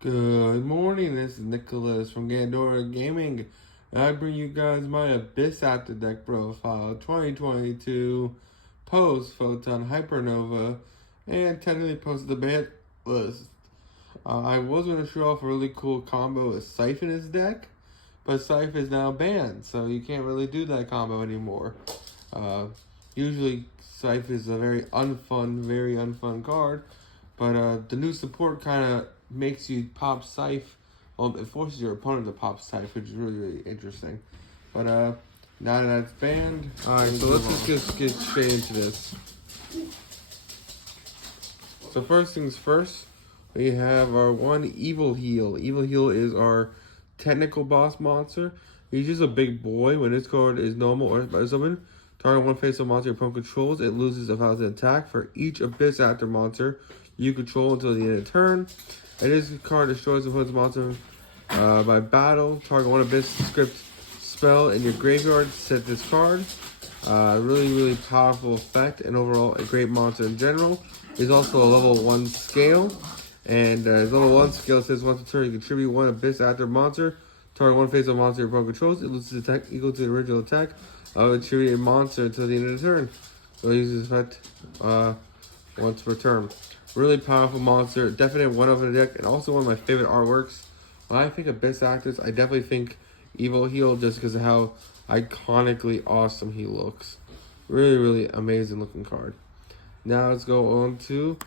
Good morning, this is Nicholas from Gandora Gaming. And I bring you guys my Abyss After Deck profile 2022 post Photon Hypernova and technically post the ban list. I was going to show off a really cool combo with Scythe in his deck, but Scythe is now banned, so you can't really do that combo anymore. Usually Scythe is a very unfun card, but the new support kind of makes you pop Scythe. Well, it forces your opponent to pop Scythe, which is really interesting. But now that that's banned, alright, so let's just get straight into this. So first things first, we have our one Evil Heal. Evil Heal is our technical boss monster. He's just a big boy. When this card is normal or by summon, target one face of monster your opponent controls, it loses 1,000 attack for each Abyss After monster you control until the end of the turn. And this card destroys the opponent's monster by battle. Target one Abyss script spell in your graveyard. Set this card. Really powerful effect, and overall a great monster in general. He's also a level 1 scale. And his level 1 skill says once per turn you contribute one Abyss After monster. Target one face of monster your opponent controls. It loses attack equal to the original attack of a monster until the end of the turn. So he uses effect once per turn. Really powerful monster. Definite one of in the deck, and also one of my favorite artworks. When I think of Abyss Actors, I definitely think Evil Heal just because of how iconically awesome he looks. Really amazing looking card. Now let's go on to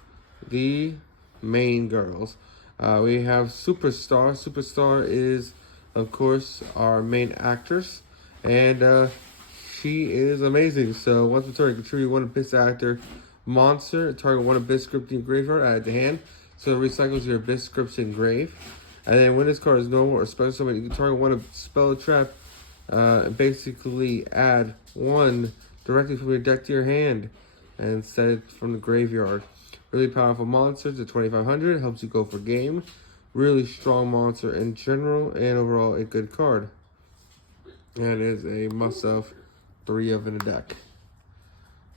the main girls. We have Superstar. Superstar is, of course, our main actress, and she is amazing. So once per turn, contribute one Abyss Actor monster, target one Abyss script in your graveyard, add it to hand, so it recycles your Abyss scripts in grave. And then when this card is normal or special summon, you can target one spell trap, and basically add one directly from your deck to your hand and set it from the graveyard. Really powerful monster. It's a 2500, helps you go for game. Really strong monster in general, and overall a good card. And is a must-have 3 of in the deck.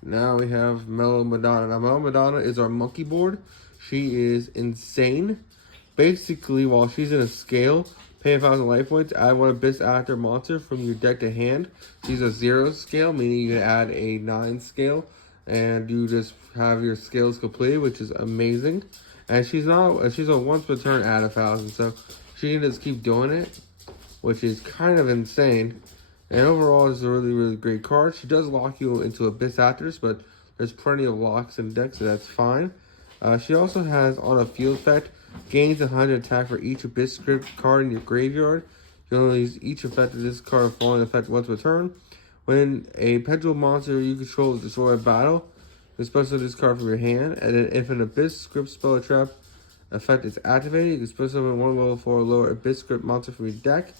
Now we have Mellow Madonna. Now Mellow Madonna is our monkey board. She is insane. Basically, while she's in a scale, pay 1,000 life points, add one Abyss After monster from your deck to hand. She's a 0 scale, meaning you can add a 9 scale, and you just have your scales completed, which is amazing. And she's a once per turn add 1,000, so she can just keep doing it, which is kind of insane. And overall, it's a really great card. She does lock you into Abyss Actors, but there's plenty of locks in the deck, so that's fine. She also has, on a field effect, gains 100 attack for each Abyss script card in your graveyard. You can only use each effect of this card falling effect once per turn. When a pendulum monster you control is destroyed by battle, you special this card from your hand, and then if an Abyss script spell or trap effect is activated, you can special summon one level 4 or lower Abyss script monster from your deck,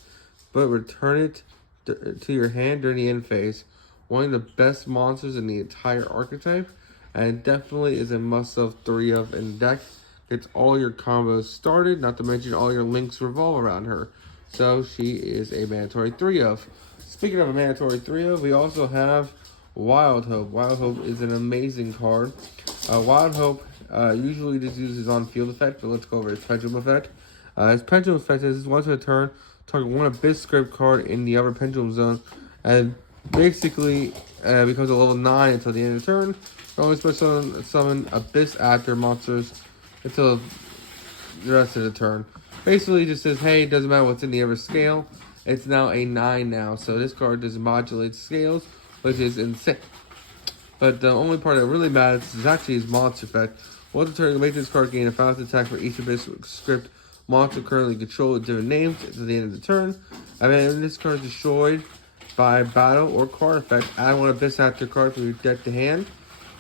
but return it to your hand during the end phase. One of the best monsters in the entire archetype, and definitely is a must-have 3 of in the deck. Gets all your combos started, not to mention all your links revolve around her. So she is a mandatory 3 of. Speaking of a mandatory 3 of, we also have Wild Hope. Wild Hope is an amazing card. Wild Hope usually just uses on field effect, but let's go over its pendulum effect. Its pendulum effect is once per turn, target one Abyss script card in the upper pendulum zone, and basically becomes a level 9 until the end of the turn. Only special summon Abyss After monsters until the rest of the turn. Basically, just says, hey, it doesn't matter what's in the upper scale. It's now a 9 now, so this card does modulate scales, which is insane. But the only part that really matters is actually his monster effect. Once per turn, you make this card gain 1,000 attack for each Abyss script monster currently controlled with different names at the end of the turn. And then when this card is destroyed by battle or card effect, add one Abyss After card from your deck to hand.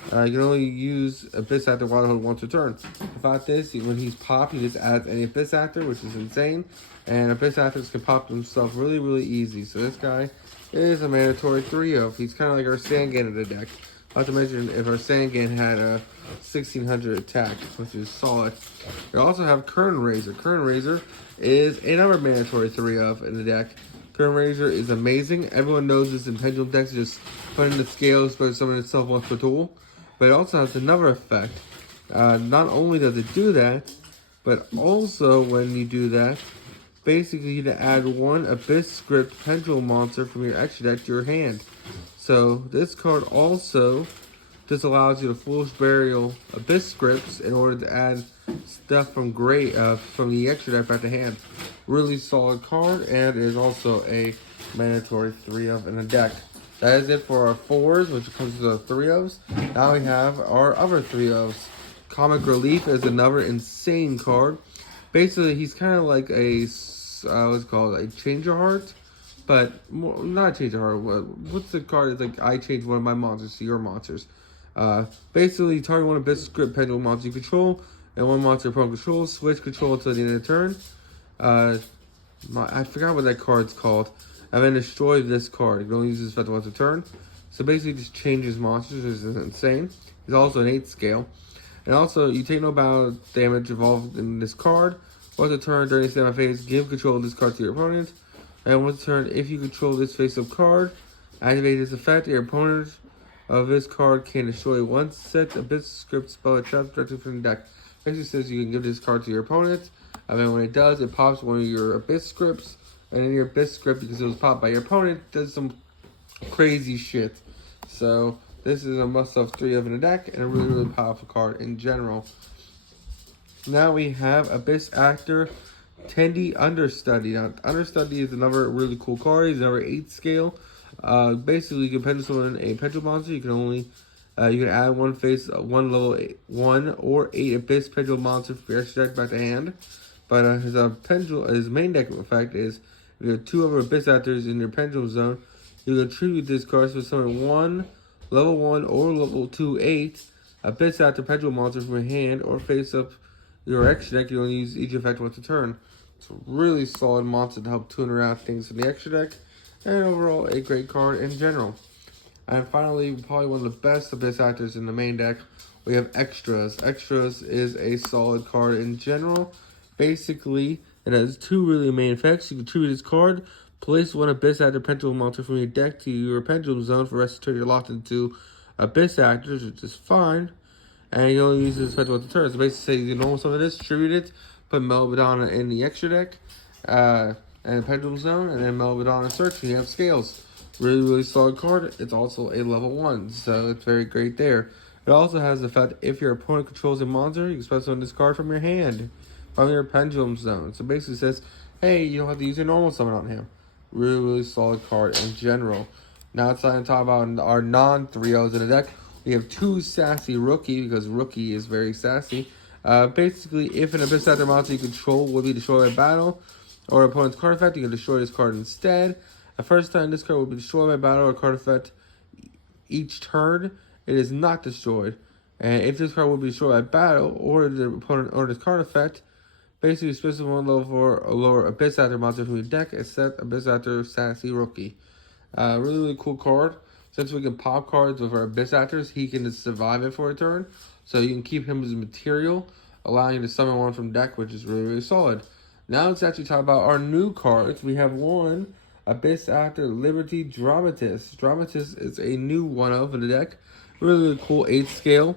You can only use Abyss After Wild Hope once per turn. Without this, when he's popped, he just adds any Abyss After, which is insane. And Abyss Actors can pop themselves really easy. So this guy is a mandatory 3 of. He's kind of like our Sangan of the deck. Not to mention if our Sangan had a 1,600 attack, which is solid. We also have Current Razor. Current Razor is another mandatory 3 of in the deck. Current Razor is amazing. Everyone knows this in Pendulum decks, just putting the scales for summon itself once per tool. But it also has another effect. Not only does it do that, But also, when you do that, basically you need to add one Abyss Script Pendulum monster from your extra deck to your hand. So this card also just allows you to Foolish Burial Abyss Scripts in order to add stuff from from the extra deck back to hand. Really solid card, and is also a mandatory 3-of in a deck. That is it for our 4s, which comes to the 3-ofs. Now we have our other 3-ofs. Comic Relief is another insane card. Basically, he's kind of like a, what's it called, a Change of Heart, but more, not a Change of Heart. What's the card? It's like, I change one of my monsters to your monsters. Basically, target one Abyss Script Pendulum monster you control, and one monster opponent controls. Switch control until the end of the turn. I forgot what that card's called. And then destroy this card. You can only use this effect once a turn. So basically, just changes monsters, which is insane. He's also an 8 scale. And also, you take no battle damage involved in this card. Once a turn during the standby phase, give control of this card to your opponent. And once a turn, if you control this face-up card, activate this effect. Your opponent of this card can destroy one set Abyss Script spell trap directly from the deck. Basically says you can give this card to your opponent. And then when it does, it pops one of your Abyss Scripts. And in your Abyss Script, because it was popped by your opponent, does some crazy shit. So this is a must-have 3-of in a deck, and a really, really powerful card in general. Now we have Abyss Actor Tendy Understudy. Now, Understudy is another really cool card. He's another 8 scale. Basically, you can pencil in a pendulum monster. You can only you can add one level 1 or 8 Abyss pendulum monster for your extra deck back to hand. But his main deck effect is if you have 2 other Abyss Actors in your pendulum zone, you can tribute this card to summon one level 1 or level 2 8 Abyss Actor pendulum monster from your hand or face up your extra deck. You only use each effect once a turn. It's a really solid monster to help tune around things in the extra deck, and overall a great card in general. And finally, probably one of the best Abyss Actors in the main deck, we have Extras. Extras is a solid card in general. Basically, it has 2 really main effects. You can tribute this card, place one Abyss Actor pendulum monster from your deck to your pendulum zone for the rest of the turn. You're locked into Abyss Actors, which is fine. And you only use this effect once a turn. So basically, you can normal summon this, tribute it, put Melodonna in the extra deck, and Pendulum Zone, and then Melodonna search, and you have Scales. Really, really solid card. It's also a level 1, so it's very great there. It also has the effect, if your opponent controls a monster, you can special summon this card from your hand, from your Pendulum Zone. So basically it says, hey, you don't have to use your normal summon on him. Really, really solid card in general. Now it's time to talk about our non-3-Os in the deck. We have 2 Sassy Rookie, because Rookie is very sassy. Basically, if an Abyss Actor monster you control will be destroyed by battle, or opponent's card effect, you can destroy this card instead. The first time this card will be destroyed by battle or card effect each turn, it is not destroyed. And if this card will be destroyed by battle or the opponent or this card effect, basically specify one level 4 or lower Abyss Actor monster from your deck, except Abyss Actor Sassy Rookie. Really, really cool card. Since we can pop cards with our Abyss Actors, he can just survive it for a turn. So you can keep him as material, allowing you to summon one from deck, which is really, really solid. Now let's actually talk about our new cards. We have one Abyss Actor Liberty Dramatist. Dramatist is a new 1-of in the deck. Really, really cool 8 scale.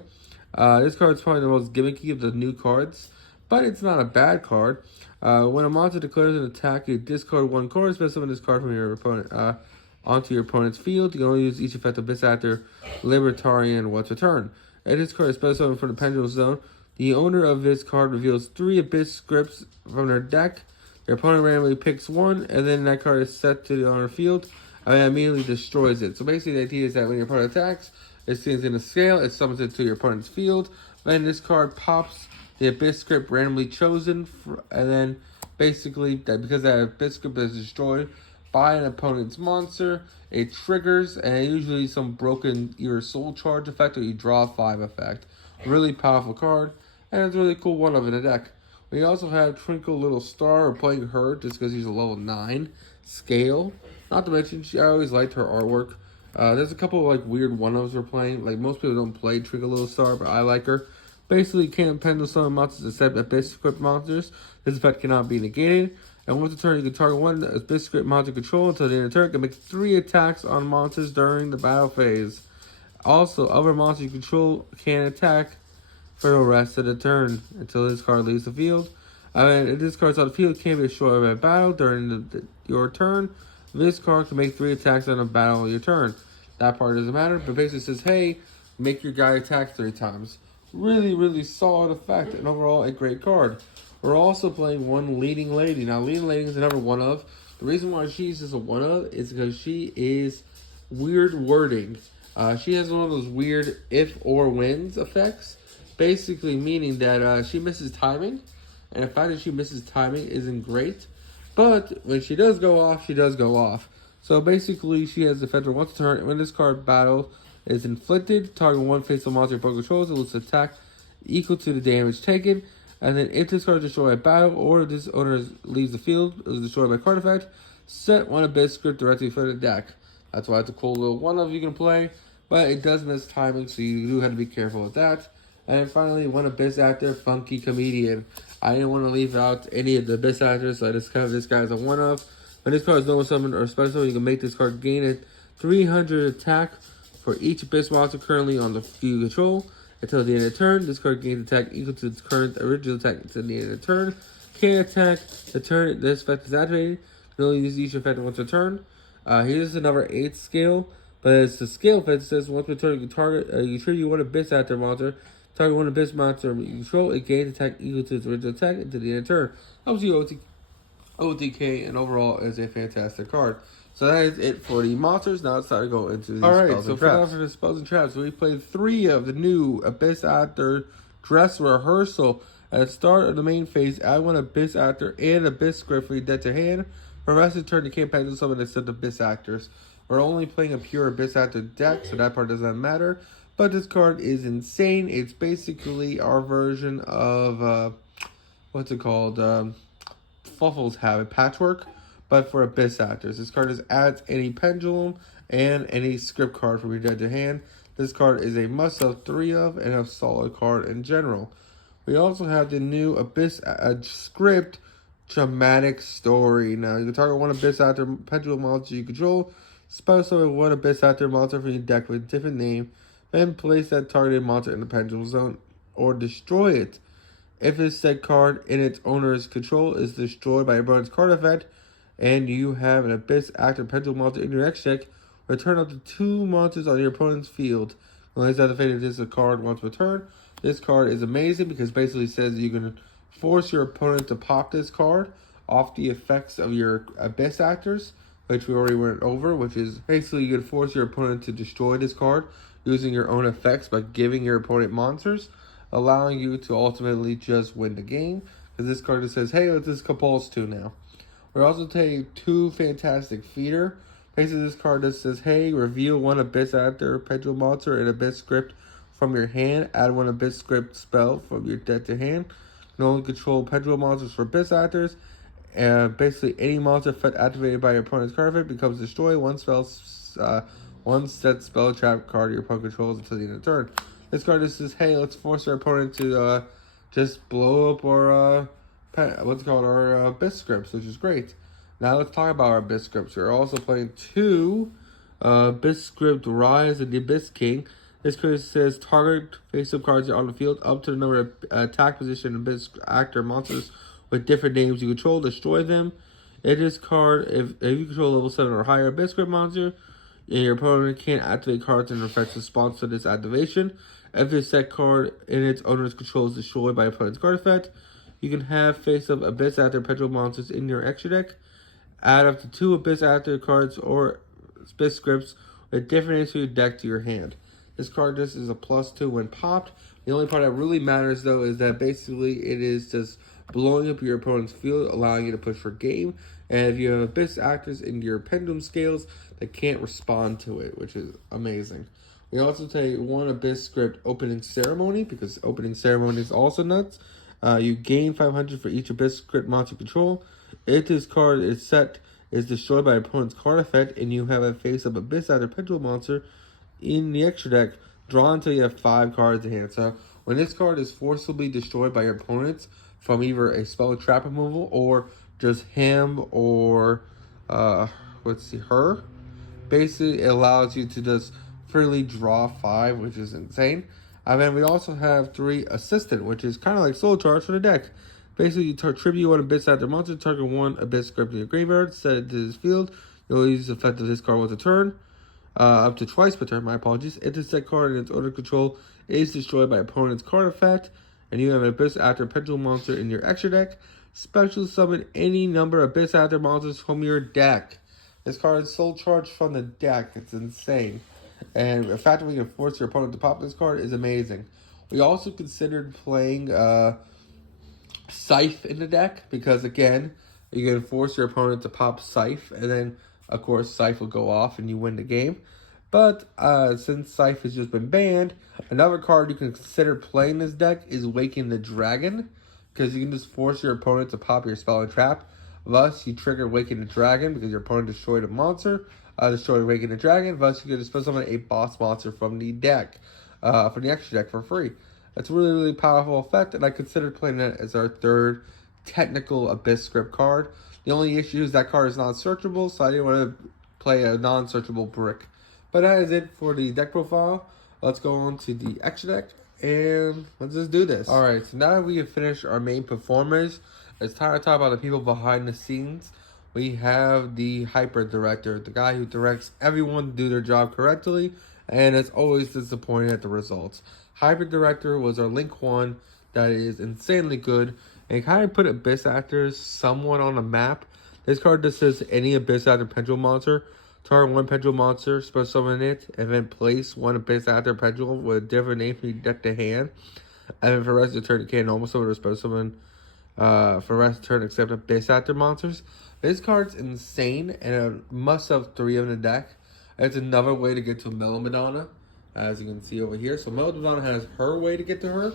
This card is probably the most gimmicky of the new cards, but it's not a bad card. When a monster declares an attack, you discard 1 card, special summon this card from your opponent onto your opponent's field. You can only use each effect of Abyss Actor Libertarian once a turn. And this card is special summon from the Pendulum Zone. The owner of this card reveals 3 Abyss Scripts from their deck. Their opponent randomly picks 1, and then that card is set to the owner field, and it immediately destroys it. So basically the idea is that when your opponent attacks, it stands in a scale, it summons it to your opponent's field, then this card pops the Abyss Script randomly chosen, and then basically, because that Abyss Script is destroyed by an opponent's monster, it triggers, and usually some broken either soul charge effect or you draw 5 effect. Really powerful card, and it's a really cool 1-of in the deck. We also have Twinkle Little Star, or playing her just because she's a level 9 scale. Not to mention, I always liked her artwork. There's a couple of like weird 1-ofs we're playing. Like most people don't play Twinkle Little Star, but I like her. Basically, can't pendulum summon monsters except Abyss Script monsters. This effect cannot be negated. And once a turn, you can target 1 Abyss Script monster control until the end of the turn. You can make 3 attacks on monsters during the battle phase. Also, other monsters you control can attack for the rest of the turn until this card leaves the field. If this card's on the field, it can't be destroyed by a battle during your turn. This card can make 3 attacks on a battle on your turn. That part doesn't matter, but basically says, hey, make your guy attack 3 times. Really, really solid effect, and overall a great card. We're also playing one Leading Lady. Now, Leading Lady is another one of. The reason why she's just a one of is because she is weird wording. She has one of those weird if or wins effects, basically meaning that she misses timing, and the fact that she misses timing isn't great, but when she does go off, she does go off. So basically, she has the effect for once a turn. When this card battle is inflicted, target one faithful monster your opponent controls, it will attack equal to the damage taken. And then if this card is destroyed by battle, or if this owner leaves the field, it is destroyed by card effect, set one Abyss script directly for the deck. That's why it's a cool little one of you can play, but it does miss timing, so you do have to be careful with that. And then finally, one Abyss Actor, Funky Comedian. I didn't want to leave out any of the Abyss Actors, so I just covered this guy as a one of. When this card is normal summon or special, you can make this card gain a 300 attack for each Abyss monster currently on the field control. Until the end of the turn, this card gains attack equal to its current original attack until the end of the turn. Can't attack the turn this effect is activated. You can only use each effect once a turn. Here's another 8th scale, but it's the scale effect. It says once per turn you can target, you trigger one Abyss Actor monster. Target one Abyss monster you control. It gains attack equal to its original attack until the end of the turn. Helps you OTK, and overall is a fantastic card. So that is it for the monsters. Now it's time to go into the spells and traps. For the spells and traps, we played 3 of the new Abyss Actor Dress Rehearsal. At the start of the main phase, add 1 Abyss Actor and Abyss Script for your deck to hand. For the rest of the turn, you can't pass this summon except Abyss Actors. We're only playing a pure Abyss Actor deck, so that part doesn't matter. But this card is insane. It's basically our version of, what's it called? Fluffles have a Patchwork, but for Abyss Actors. This card just adds any Pendulum and any script card from your deck to hand. This card is a must-have 3 of and a solid card in general. We also have the new Abyss Script Dramatic Story. Now, you can target 1 Abyss Actor Pendulum monster you control. Spell summon 1 Abyss Actor monster from your deck with a different name. Then place that targeted monster in the Pendulum zone or destroy it. If this said card in its owner's control is destroyed by your opponent's card effect, and you have an Abyss Actor Pendulum monster in your X deck, return up to 2 monsters on your opponent's field. Unless activated, this is a card once per turn. This card is amazing because basically says you can force your opponent to pop this card off the effects of your Abyss Actors, which we already went over, which is basically you can force your opponent to destroy this card using your own effects by giving your opponent monsters, allowing you to ultimately just win the game. Because this card just says, hey, let's just compulse 2 now. We're also taking 2 fantastic feeder. Basically, this card just says, hey, reveal 1 Abyss Actor Pendulum monster and Abyss Script from your hand. Add 1 Abyss Script spell from your deck to hand. You can only control Pendulum monsters for Abyss Actors. And basically, any monster effect activated by your opponent's card effect becomes destroyed. One set spell trap card your opponent controls until the end of the turn. This card just says, hey, let's force our opponent to just blow up our our Abyss Scripts, which is great. Now let's talk about our Abyss Scripts. We're also playing 2 Abyss Script Rise of the Abyss King. This card says target face-up cards on the field up to the number of attack position Abyss Actor monsters with different names you control. Destroy them. If this card, if you control level 7 or higher Abyss Script monster, and your opponent can't activate cards in effects response to this activation. If this set card in its owner's control is destroyed by opponent's card effect, you can have face-up Abyss Actor Pendulum monsters in your extra deck. Add up to 2 Abyss Actor cards or Abyss Scripts with different names for your deck to your hand. This card just is a +2 when popped. The only part that really matters, though, is that basically it is just blowing up your opponent's field, allowing you to push for game. And if you have Abyss Actors in your Pendulum scales, they can't respond to it, which is amazing. We also take 1 Abyss Script Opening Ceremony, because Opening Ceremony is also nuts. You gain 500 for each Abyss Script monster control. If this card is destroyed by opponent's card effect, and you have a face-up Abyss Actor Pendulum monster in the extra deck, draw until you have 5 cards in hand. So when this card is forcibly destroyed by your opponents from either a spell trap removal or just him or her, basically it allows you to just freely draw 5, which is insane. And then we also have 3 Assistant, which is kind of like Soul Charge for the deck. Basically, you tribute 1 Abyss after monster, target 1 Abyss script in your graveyard, set it to this field. You'll use the effect of this card once a turn, up to twice per turn, my apologies. Intersect card in its order control is destroyed by opponent's card effect, and you have an Abyss After Pendulum monster in your extra deck. Special summon any number of Abyss After monsters from your deck. This card is Soul Charge from the deck. It's insane. And the fact that we can force your opponent to pop this card is amazing. We also considered playing Scythe in the deck because, again, you can force your opponent to pop Scythe, and then, of course, Scythe will go off and you win the game. But since Scythe has just been banned, another card you can consider playing this deck is Waking the Dragon, because you can just force your opponent to pop your spell and trap. Thus, you trigger Waking the Dragon because your opponent destroyed a monster, destroyed Waking the Dragon. Thus, you can just summon a boss monster from the deck, from the extra deck for free. That's a really, really powerful effect, and I considered playing that as our 3rd technical Abyss script card. The only issue is that card is not searchable, so I didn't want to play a non-searchable brick. But that is it for the deck profile. Let's go on to the extra deck, and let's just do this. Alright, so now that we have finished our main performers, it's time to talk about the people behind the scenes. We have the Hyper Director, the guy who directs everyone to do their job correctly, and is always disappointed at the results. Hyper Director was our Link 1 that is insanely good, and kind of put Abyss Actors somewhat on the map. This card just says any Abyss Actor Pendulum monster. Target 1 Pendulum monster, special summon it, and then place 1 Abyss Actor Pendulum with a different name from your deck to hand. And then for the rest of the turn, you can normal summon or special summon for the rest of the turn except Abyss Actor monsters. This card's insane, and it must have 3 in the deck. It's another way to get to Mellow Madonna, as you can see over here. So Mellow Madonna has her way to get to her,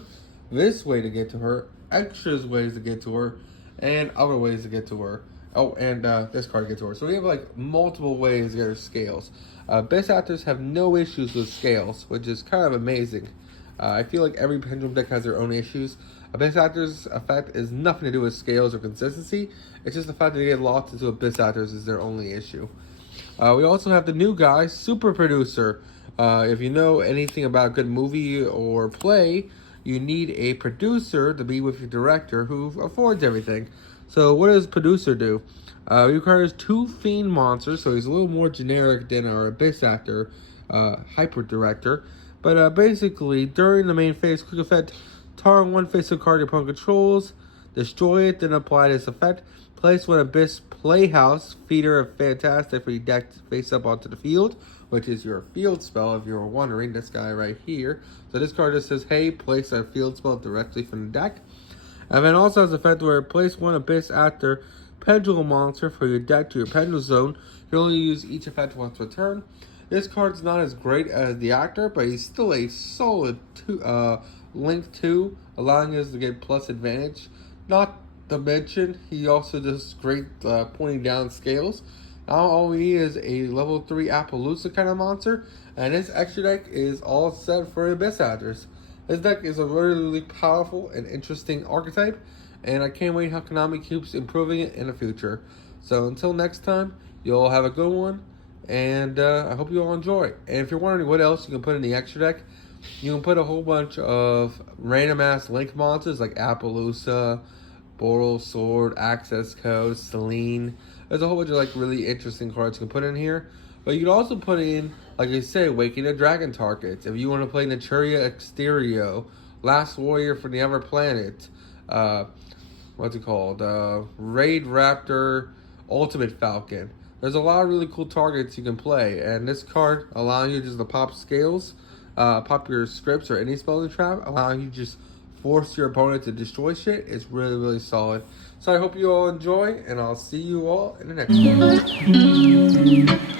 this way to get to her, extras ways to get to her, and other ways to get to her. Oh, and this card gets to her. So we have like multiple ways to get her scales. Abyss Actors have no issues with scales, which is kind of amazing. I feel like every Pendulum deck has their own issues. Abyss Actors' effect is nothing to do with scales or consistency. It's just the fact that they get locked into Abyss Actors is their only issue. We also have the new guy, Super Producer. If you know anything about a good movie or play, you need a producer to be with your director who affords everything. So what does Producer do? He requires 2 Fiend monsters, so he's a little more generic than our Abyss Actor, Hyper Director. But basically, during the main phase, quick effect, target 1 face-up card your opponent controls, destroy it, then apply this effect. Place 1 Abyss Playhouse, feeder of Fantastic for your deck face up onto the field, which is your field spell, if you were wondering, this guy right here. So this card just says, hey, place a field spell directly from the deck. And then also has the effect where place 1 Abyss Actor Pendulum monster for your deck to your Pendulum zone. You only use each effect once per turn. This card's not as great as the actor, but he's still a solid Link 2, allowing us to get plus advantage. Not to mention, he also does great pointing down scales. Now all we need is a level 3 Appaloosa kind of monster, and this extra deck is all set for Abyss Actors. This deck is a really, really powerful and interesting archetype, and I can't wait how Konami keeps improving it in the future. So until next time, you all have a good one, and I hope you all enjoy. And if you're wondering what else you can put in the extra deck, you can put a whole bunch of random ass Link monsters like Appaloosa, Boral Sword, Access Code, Selene. There's a whole bunch of like really interesting cards you can put in here. But you can also put in, like I say, Waking the Dragon targets. If you want to play Naturia Exterio, Last Warrior from the Other Planet, what's it called? Raid Raptor, Ultimate Falcon. There's a lot of really cool targets you can play, and this card allowing you just to pop scales, pop your scripts or any spell to trap, allowing you to just force your opponent to destroy shit is really, really solid. So I hope you all enjoy, and I'll see you all in the next one.